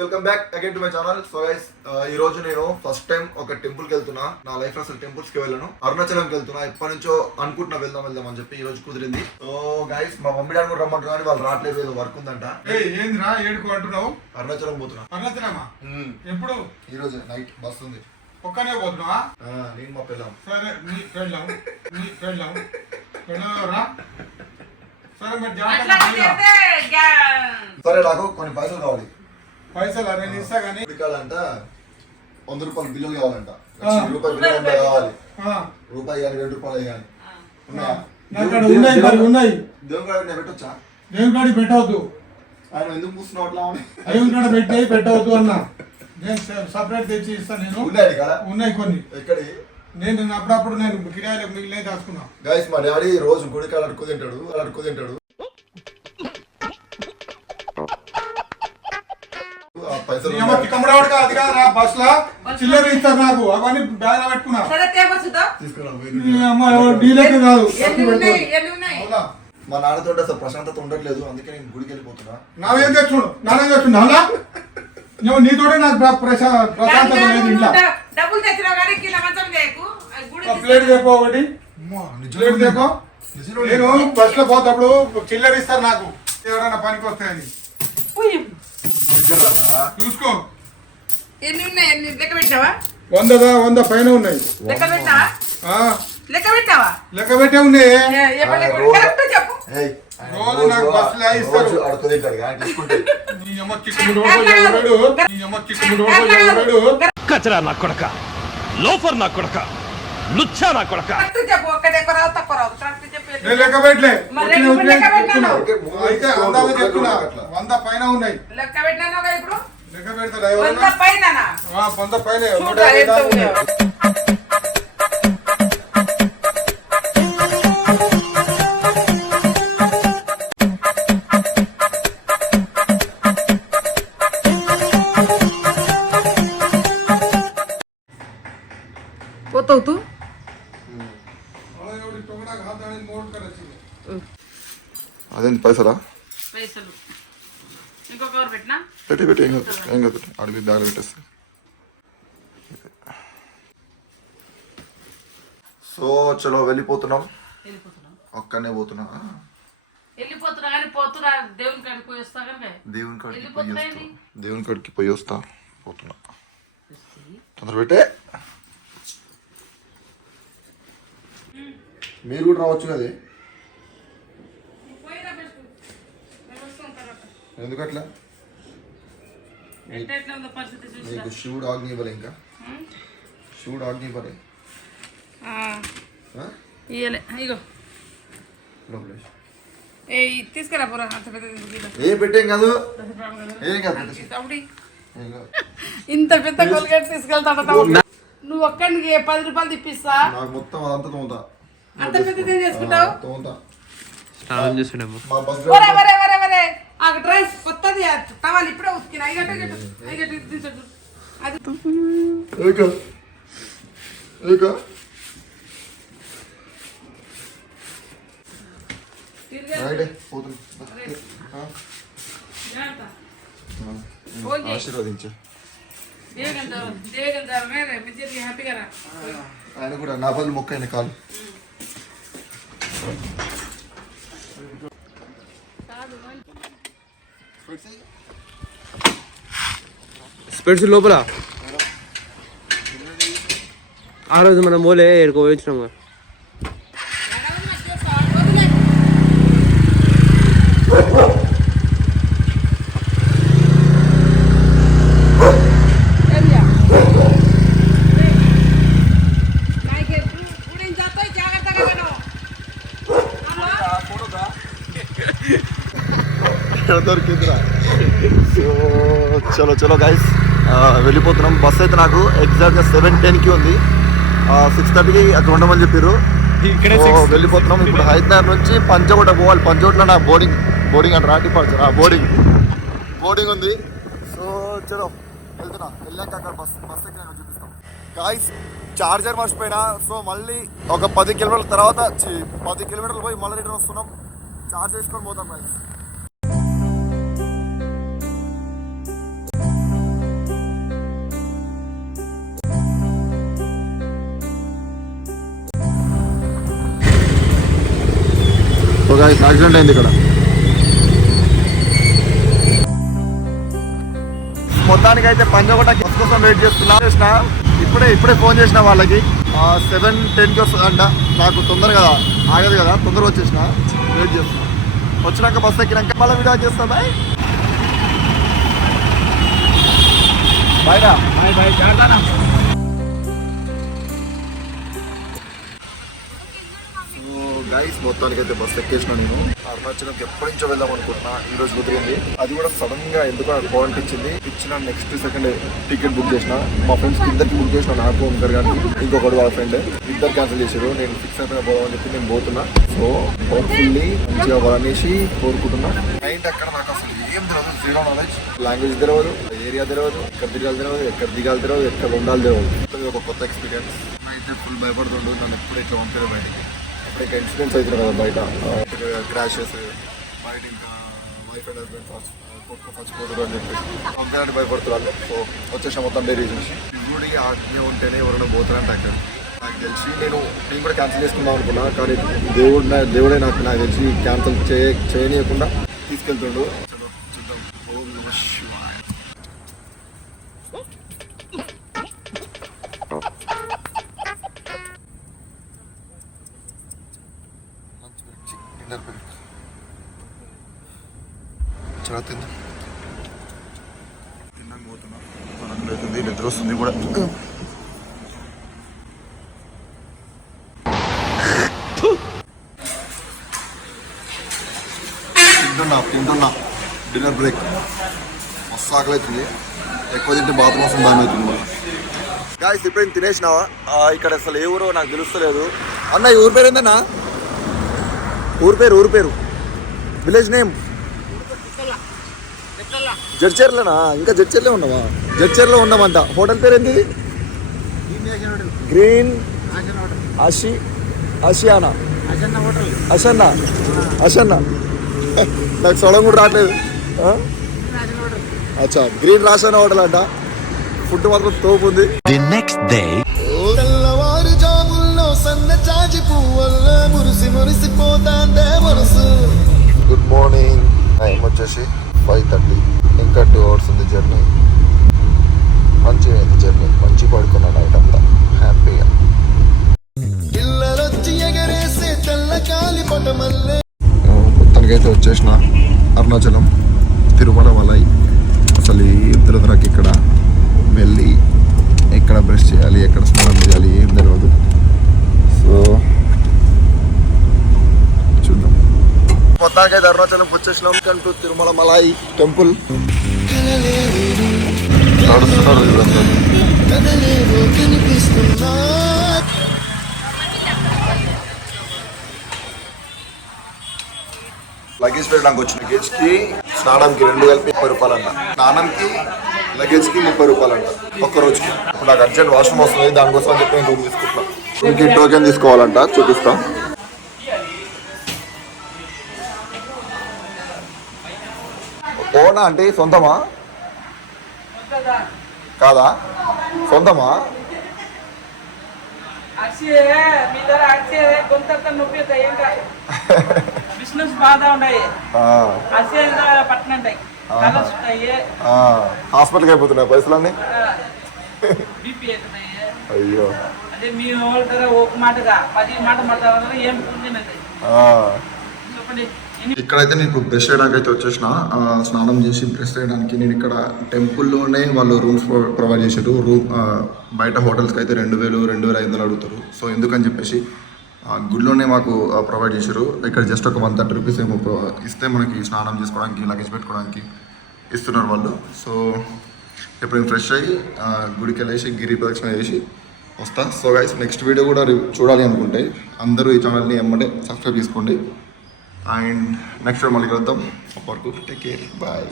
Welcome back again to my channel so guys ఈ రోజు నేను ఫస్ట్ టైం ఒక టెంపుల్కి వెళ్తున్నా. నా లైఫ్లో అసలు టెంపుల్స్కి వెళ్ళను. అరుణాచలంకి వెళ్తున్నా. ఎప్పటి నుంచో అనుకుంటున్నా వెళ్దాం వెళ్దాం అని చెప్పి ఈ రోజు కుదిరింది. సో గైస్ మా మమ్మీ డాడీ కూడా రమ్మంటున్నా కానీ వాళ్ళు రావట్లేదు ఏదో వర్క్ ఉందంట. ఏయ్, ఏందిరా ఏడుకు అంటున్నావు? అరుణాచలం పోతున్నా. అన్నతినామా ఎప్పుడు? ఈ రోజు నైట్ బస్ ఉంది. ఒక్కనే పోతున్నావా? ఆ, నేను మా పిల్లం సరే నీ పెళ్ళాం. నీ పెళ్ళాం. పెళ్ళరా సరే మరి సరే నాకు కొన్ని పైసలు కావాలి. పైసలు నేను ఇస్తా కానీ ఉడికాలంట వంద రూపాయలు బిల్లులు కావాలంట. రూపాయి బిల్లు కావాలి. ఆ, రూపాయి కానీ రెండు రూపాయలు కానీ. ఉన్నాయా ఉన్నాయి మరి ఉన్నాయి. దేవుని కాడ నేను పెట్టొచ్చా? దేవుని కాడి పెట్టవద్దు. ఆయన ఎందుకు కూర్చున్నావు అట్లా దేవుని కాడ పెట్టి పెట్టవద్దు అన్న. నేను సపరేట్ తెచ్చి ఇస్తాను నేను. ఉన్నాయి కదా ఉన్నాయి కొన్ని. ఎక్కడి? నేను అప్పుడప్పుడు నేను కిరాయిలకు మిగిలిన దాచుకున్నా. గైస్ మా డాడీ రోజు గుడికాడ అడుక్కు తింటాడు అలా అడుక్కు తింటాడు. నీ తిక్కమ్మడవాడు అది బస్లో చిల్లర ఇస్తారు నాకు. అవన్నీ బ్యాగ్లో పెట్టుకున్నా నీ డీలర్ కాదు. మా నాన్నతో అసలు ప్రశాంతత ఉండట్లేదు. అందుకే నేను గుడికి వెళ్ళిపోతున్నా. నావేం తెచ్చుడు తెచ్చుడు నువ్వు నీతోటే నాకు ప్ర- ప్రశా ప్రశాంతత లేదు ఇంట్లో. డ- డబ్బులు తెచ్చినావు కానీ కింద మంచం చేయకు ఆ గుడి ఆ ప్లేట్ ఒకటి. ప్లేట్ నేను బస్లో పోతప్పుడు చిల్లర ఇస్తారు నాకు. ఎవరైనా పనికి వస్తాయని? చూసుకో. ఎన్ని ఉన్నాయి? ఎన్ని? లెక్క పెట్టినావా వందదా? వంద పైన ఉన్నాయి. లెక్క పెట్టినావా ఆ, లెక్క పెట్టినావా లెక్క పెట్టే ఉన్నాయి. చెప్పు. రోజు నాకు నీ అమ్మ నీ అమ్మ ఎవడు కచరా నా కొడక లోఫర్ నా కొడక లుచ్చా నా కొడక. కరెక్ట్ చెప్పు ఒక్కటే ఎక్కువ రావు తక్కువ రావు. నేను లెక్క పెట్టలే. అయితే అందాలు చెప్తున్నా. అట్లా. వంద పైన ఉన్నాయి. లెక్క ఇప్పుడు? లెక్క పెడతాడు వంద పైన వంద పైన పైసలు ఇంకో కవర్ పెట్టినా? పెట్టి పెట్టి ఏం కాదు ఏం కాదు అడిగి బ్యాగ్ పెట్టేస్తా. సో చలో వెళ్ళిపోతున్నాం. ఒక్కనే పోతున్నా ఆ, వెళ్ళిపోతున్నా కానీ పోతున్నా. దేవుని కాడికి పోయి వస్తా కానీ దేవుని కాడికి పోయి వెళ్ళిపోతున్నా వస్తా. ఏంది? దేవుని కాడికి పోయి వస్తా. పోతున్నా. తొందర పెట్టే. మీరు కూడా రావచ్చు కదే పోయిరా బెస్ట్ మేము వస్తాం తర్వాత ఎందుకట్లా? నీకు శివుడు ఆజ్ఞ ఇవ్వలే ఇంకా? శివుడు ఆజ్ఞ ఇవ్వలే? ఇయ్యలే. ఇగో. ఏ తీసుకురా పోరా అంత పెద్ద ఏం పెట్టేం కాదు? ఏం కాదు పెట్టేసి. అప్పుడు ఏం కాదు. ఇంత పెద్ద కోల్గేట్ తీసుకెళ్తాడు. నువ్వు ఒక్కడికి పది రూపాయలు తిప్పిస్తా? నాకు మొత్తం అదంతా తోముతా. అంత పెద్దది ఏం చేసుకుంటావు? ఆ, తోముతా. స్నానం చేస్తున్నాము ఆ డ్రెస్ కొత్తది టవల్ ఇప్పుడే ఉతికిన. ఐగట్టు ఐగట్టు దించడు అది. ఏక? ఏక? రైటే చేయి. ఆశీర్వదించు. ఆయన కూడా నా బదులు మొక్క అయిన కాలు స్పెడ్స్ లోపల ఆ రోజు మనం మోలే ఎక్కడికి వచ్చినాము కదా. దొరికిందిరా. సో చలో చలో గైస్ వెళ్ళిపోతున్నాం. బస్ అయితే నాకు ఎగ్జాక్ట్గా సెవెన్ టెన్కి ఉంది. సిక్స్ థర్టీకి అక్కడ ఉండమని చెప్పారు వెళ్ళిపోతున్నాం. ఇప్పుడు హైదరాబాద్ నుంచి పంచకోట పోవాలి. పంచకోటలో నా బోర్డింగ్ బోర్డింగ్ అంటే రాటి పడుతుంది బోర్డింగ్ బోర్డింగ్ ఉంది. సో చలో వెళ్తున్నా. వెళ్ళాక అక్కడ బస్ బస్ ఎక్కినాక చూపిస్తాం. గాయస్ చార్జర్ మర్చిపోయినా. సో మళ్ళీ ఒక పది కిలోమీటర్ల తర్వాత పది కిలోమీటర్లు పోయి మళ్ళీ రిటర్న్ వస్తున్నాం. చార్జ్ చేసుకొని పోతాం గాయస్ గాయస్ యాక్సిడెంట్ అయింది ఇక్కడ. మొత్తానికి అయితే పంజాగుట్ట బస్ కోసం వెయిట్ చేస్తున్నా. చేసిన ఇప్పుడే ఇప్పుడే ఫోన్ చేసిన వాళ్ళకి. సెవెన్ టెన్కి వస్తుంది అంట నాకు తొందర కదా ఆగదు కదా తొందరగా వచ్చేసిన వెయిట్ చేస్తున్నా. వచ్చినాక బస్ ఎక్కినాక మళ్ళీ వీడియో చేస్తా బాయ్ బాయ్ రా. So nice. మొత్తానికి అయితే బస్ ఎక్కేసిన నేను. అరుణాచలంకి ఎప్పటి నుంచో వెళ్దాం అనుకుంటున్నా. ఈ రోజు కుదిరింది. అది కూడా సడన్గా ఎందుకో బాగుంటించింది ఇచ్చిన నెక్స్ట్ సెకండ్ టికెట్ బుక్ చేసిన. మా ఫ్రెండ్స్ ఇద్దరికి బుక్ చేసిన. నాకు ఓంకర్ కానీ ఇంకొకటి వాళ్ళ ఫ్రెండ్. ఇద్దరు క్యాన్సిల్ చేశారు. నేను ఫిక్స్ అయిపోయిన పోదామని చెప్పి నేను పోతున్నా. సో హోప్ఫుల్లీ మంచిగా అనేసి కోరుకుంటున్నా. నైట్ అక్కడ నాకు అసలు ఏం తెలియదు జీరో నాలెడ్జ్ లాంగ్వేజ్ తెలియదు ఏరియా తెలియదు ఎక్కడ దిగాలి తెలియదు ఎక్కడ దిగాలి తెలియదు ఎక్కడ ఉండాలి తెలియదు ఒక కొత్త ఎక్స్పీరియన్స్ అయితే ఫుల్ భయపడుతుండు. నన్ను ఎప్పుడు ఇట్లా పంపారు బయటికి. అప్పుడు ఇన్సిడెంట్స్ అవుతున్నాయి కదా బయట. క్రాషెస్ బయట ఇంకా వైఫ్ అండ్ హస్బెండ్ ఫస్ట్ కొట్టు చచ్చిపోతారు అని చెప్పేసి పంపాలని భయపడుతున్నారు. సో వచ్చేసాం మొత్తం డైరీ చూసి. గుడి ఆజ్ఞ ఉంటేనే ఎవరైనా పోతారంటే అక్కడ నాకు తెలిసి నేను నేను కూడా క్యాన్సిల్ చేసుకుందాం అనుకున్నా. కానీ దేవుడు దేవుడే నాకు నాకు తెలిసి క్యాన్సిల్ చేయ చేయనీయకుండా తీసుకెళ్తుండు. నిద్ర వస్తుంది కూడా. తింటున్నా తింటున్నా. Dinner break. మస్తు ఆకలి అవుతుంది. ఎక్కువ తింటే బాత్రూమ్ వస్తుంది భయం అవుతుంది మళ్ళీ గాయస్ ఇప్పుడు తినేసినావా? ఇక్కడ అసలు ఏ ఊరో నాకు తెలుస్తలేదు. అన్న ఈ ఊరి పేరు ఏందన్నా? ఊరి పేరు ఊరి పేరు. విలేజ్ నేమ్ జడ్చర్లనా? ఇంకా జడ్చర్లే ఉన్నావా? జడ్చర్లో ఉన్నామంట. హోటల్ పేరు ఏంది గ్రీన్ ఆషి ఆషియానా అషన్న అషన్న నాకు సొడం కూడా రావట్లేదు? అచ్చా గ్రీన్ రాసిన హోటల్ అంట. ఫుడ్ మాత్రం తోపు ఉంది. The next day. తెల్లవారుజాముల్లో సన్న చాచి పువ్వల్ల మురిసి మురిసిపోతాందే మనసు. గుడ్ మార్నింగ్ టైం వచ్చేసి ఫైవ్ థర్టీ ఇంకా టూ అవర్స్ ఉంది జర్నీ మంచిగా అయింది జర్నీ మంచి పడుకున్నా నైట్ అంతా. హ్యాపీగా మొత్తానికైతే వచ్చేసిన అరుణాచలం తిరుమల మలై అసలు ఏం తెలియదు ఇక్కడ. వెళ్ళి ఎక్కడ బ్రష్ చేయాలి ఎక్కడ స్నానం చేయాలి ఏం తెలియదు సో మొత్తానికి అరుణాచలం వచ్చేసినాం. కంటూ తిరుమల మలాయి టెంపుల్. నడుస్తున్నారు వీళ్ళందరూ. లగేజ్ పెట్టడానికి వచ్చిన లగేజ్కి స్నానంకి రెండు కలిపి ముప్పై రూపాయలు అంట స్నానంకి లగేజ్కి ముప్పై రూపాయలు అంట ఒక్క రోజుకి. ఇప్పుడు నాకు అర్జెంట్ వాష్రూమ్ వస్తుంది దానికోసం అని చెప్పి నేను రూమ్ తీసుకుంటున్నా. రూమ్కి టోకెన్ తీసుకోవాలంట చూపిస్తాం. ఓనా అంటే సొంతమా? కాదా? సొంతమా? హాస్పిటల్కి అయిపోతున్నాయి పైసలన్నీ? అయ్యో. అదే మీ వాళ్ళ ఒక మాటగా పది మాట మాట్లాడాలి ఏం. చెప్పండి. ఇక్కడైతే నేను ఇప్పుడు బ్రష్ చేయడానికి అయితే వచ్చేసిన స్నానం చేసి బ్రష్ చేయడానికి నేను ఇక్కడ టెంపుల్లోనే వాళ్ళు రూమ్స్ ప్రొవైడ్ చేశారు. రూమ్ బయట హోటల్స్కి అయితే రెండు వేలు రెండు వేల ఐదు వందలు అడుగుతారు. సో ఎందుకని చెప్పేసి గుడిలోనే మాకు ప్రొవైడ్ చేశారు. ఇక్కడ జస్ట్ ఒక వన్ థర్టీ రూపీస్ ఏమో ఇస్తే మనకి స్నానం చేసుకోవడానికి లగేజ్ పెట్టుకోవడానికి ఇస్తున్నారు వాళ్ళు. సో ఇప్పుడు నేను ఫ్రెష్ అయ్యి గుడికి వెళ్ళేసి గిరి ప్రదక్షిణ చేసి వస్తా. సో గైస్ నెక్స్ట్ వీడియో కూడా చూడాలి అనుకుంటే అందరూ ఈ ఛానల్ని ఎమ్మటే సబ్స్క్రైబ్ చేసుకోండి. అండ్ నెక్స్ట్ మళ్ళీ కలుద్దాం అప్పటికు టేక్ కేర్ బాయ్